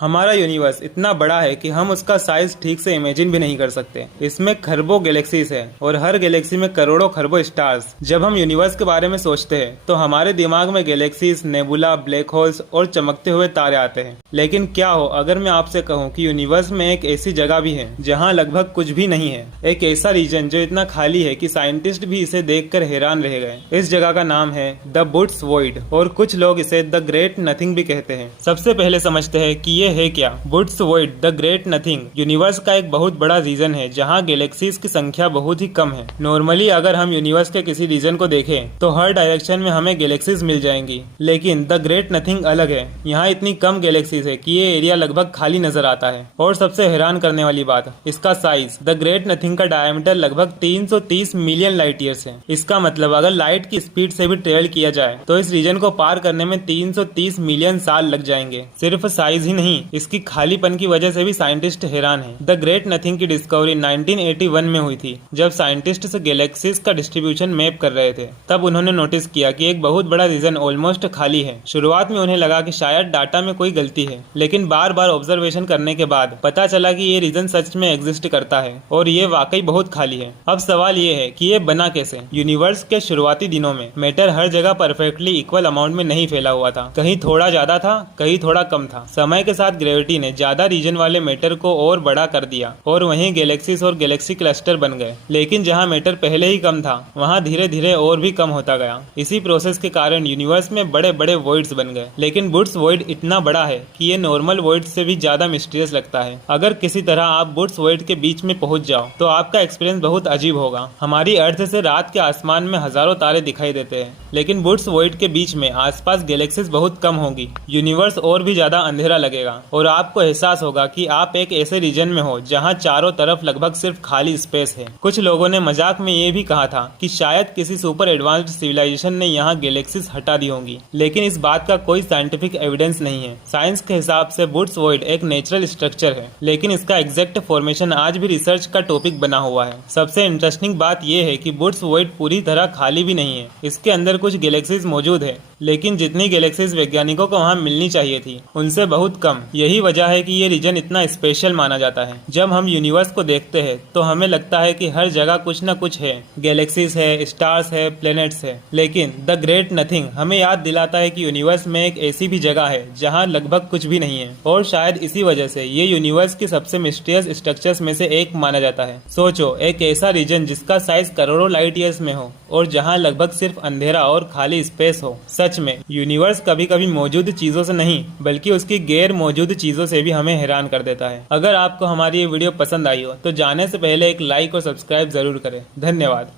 हमारा यूनिवर्स इतना बड़ा है कि हम उसका साइज ठीक से इमेजिन भी नहीं कर सकते। इसमें खरबों गैलेक्सीज है और हर गैलेक्सी में करोड़ों खरबों स्टार्स। जब हम यूनिवर्स के बारे में सोचते हैं तो हमारे दिमाग में गैलेक्सीज, नेबुला, ब्लैक होल्स और चमकते हुए तारे आते हैं। लेकिन क्या हो अगर मैं आपसे कहूँ कि यूनिवर्स में एक ऐसी जगह भी है जहाँ लगभग कुछ भी नहीं है, एक ऐसा रीजन जो इतना खाली है कि साइंटिस्ट भी इसे देखकर हैरान रह गए। इस जगह का नाम है द बुट्स वॉइड और कुछ लोग इसे द ग्रेट नथिंग भी कहते हैं। सबसे पहले समझते हैं कि ये है क्या। Boots void the great nothing universe का एक बहुत बड़ा रीजन है जहाँ गैलेक्सीज की संख्या बहुत ही कम है। नॉर्मली अगर हम यूनिवर्स के किसी रीजन को देखें तो हर डायरेक्शन में हमें गैलेक्सीज मिल जाएंगी, लेकिन द ग्रेट नथिंग अलग है। यहाँ इतनी कम गैलेक्सीज है कि ये एरिया लगभग खाली नजर आता है। और सबसे हैरान करने वाली बात, इसका साइज। द ग्रेट नथिंग का डायमीटर लगभग 330 मिलियन लाइट ईयर्स है। इसका मतलब अगर लाइट की स्पीड से भी ट्रेवल किया जाए तो इस रीजन को पार करने में 330 मिलियन साल लग जाएंगे। सिर्फ साइज ही नहीं, इसकी खालीपन की वजह से भी साइंटिस्ट हैरान हैं। द ग्रेट नथिंग की डिस्कवरी 1981 में हुई थी, जब साइंटिस्ट गैलेक्सीज का डिस्ट्रीब्यूशन मैप कर रहे थे। तब उन्होंने नोटिस किया कि एक बहुत बड़ा रीजन ऑलमोस्ट खाली है। शुरुआत में उन्हें लगा कि शायद डाटा में कोई गलती है, लेकिन बार बार ऑब्जर्वेशन करने के बाद पता चला कि ये रीजन सच में एग्जिस्ट करता है और ये वाकई बहुत खाली है। अब सवाल ये है कि ये बना कैसे। यूनिवर्स के शुरुआती दिनों में मैटर हर जगह परफेक्टली इक्वल अमाउंट में नहीं फैला हुआ था। कहीं थोड़ा ज्यादा था, कहीं थोड़ा कम था। समय के साथ ग्रेविटी ने ज्यादा रीजन वाले मैटर को और बड़ा कर दिया और वहीं गैलेक्सीज और गैलेक्सी क्लस्टर बन गए। लेकिन जहां मैटर पहले ही कम था वहां धीरे धीरे और भी कम होता गया। इसी प्रोसेस के कारण यूनिवर्स में बड़े बड़े वॉइड्स बन गए। लेकिन बुट्स वॉइड इतना बड़ा है कि ये नॉर्मल वॉइड्स से भी ज्यादा मिस्टीरियस लगता है। अगर किसी तरह आप बुट्स वॉइड के बीच में पहुंच जाओ तो आपका एक्सपीरियंस बहुत अजीब होगा। हमारी अर्थ से रात के आसमान में हजारों तारे दिखाई देते हैं, लेकिन बुट्स वॉइड के बीच में आसपास गैलेक्सीज बहुत कम होंगी। यूनिवर्स और भी ज्यादा अंधेरा लगेगा और आपको एहसास होगा कि आप एक ऐसे रीजन में हो जहां चारों तरफ लगभग सिर्फ खाली स्पेस है। कुछ लोगों ने मजाक में ये भी कहा था कि शायद किसी सुपर एडवांस्ड सिविलाइजेशन ने यहाँ गैलेक्सीज हटा दी होंगी, लेकिन इस बात का कोई साइंटिफिक एविडेंस नहीं है। साइंस के हिसाब से बुट्स वॉइड एक नेचुरल स्ट्रक्चर है, लेकिन इसका एग्जैक्ट फॉर्मेशन आज भी रिसर्च का टॉपिक बना हुआ है। सबसे इंटरेस्टिंग बात यह है कि बुट्स वॉइड पूरी तरह खाली भी नहीं है। इसके अंदर कुछ गैलेक्सीज मौजूद है, लेकिन जितनी गैलेक्सीज वैज्ञानिकों को वहाँ मिलनी चाहिए थी उनसे बहुत कम। यही वजह है कि ये रीजन इतना स्पेशल माना जाता है। जब हम यूनिवर्स को देखते हैं तो हमें लगता है कि हर जगह कुछ न कुछ है। गैलेक्सीज है, स्टार्स है, प्लैनेट्स है, लेकिन द ग्रेट नथिंग हमें याद दिलाता है कि यूनिवर्स में एक ऐसी भी जगह है जहाँ लगभग कुछ भी नहीं है। और शायद इसी वजह से ये यूनिवर्स की सबसे मिस्टीरियस स्ट्रक्चर्स में से एक माना जाता है। सोचो, एक ऐसा रीजन जिसका साइज करोड़ों लाइट ईयर्स में हो और जहाँ लगभग सिर्फ अंधेरा और खाली स्पेस हो। सच में यूनिवर्स कभी कभी मौजूद चीजों से नहीं बल्कि उसकी गैर मौजूद चीजों से भी हमें हैरान कर देता है। अगर आपको हमारी ये वीडियो पसंद आई हो तो जाने से पहले एक लाइक और सब्सक्राइब जरूर करें। धन्यवाद।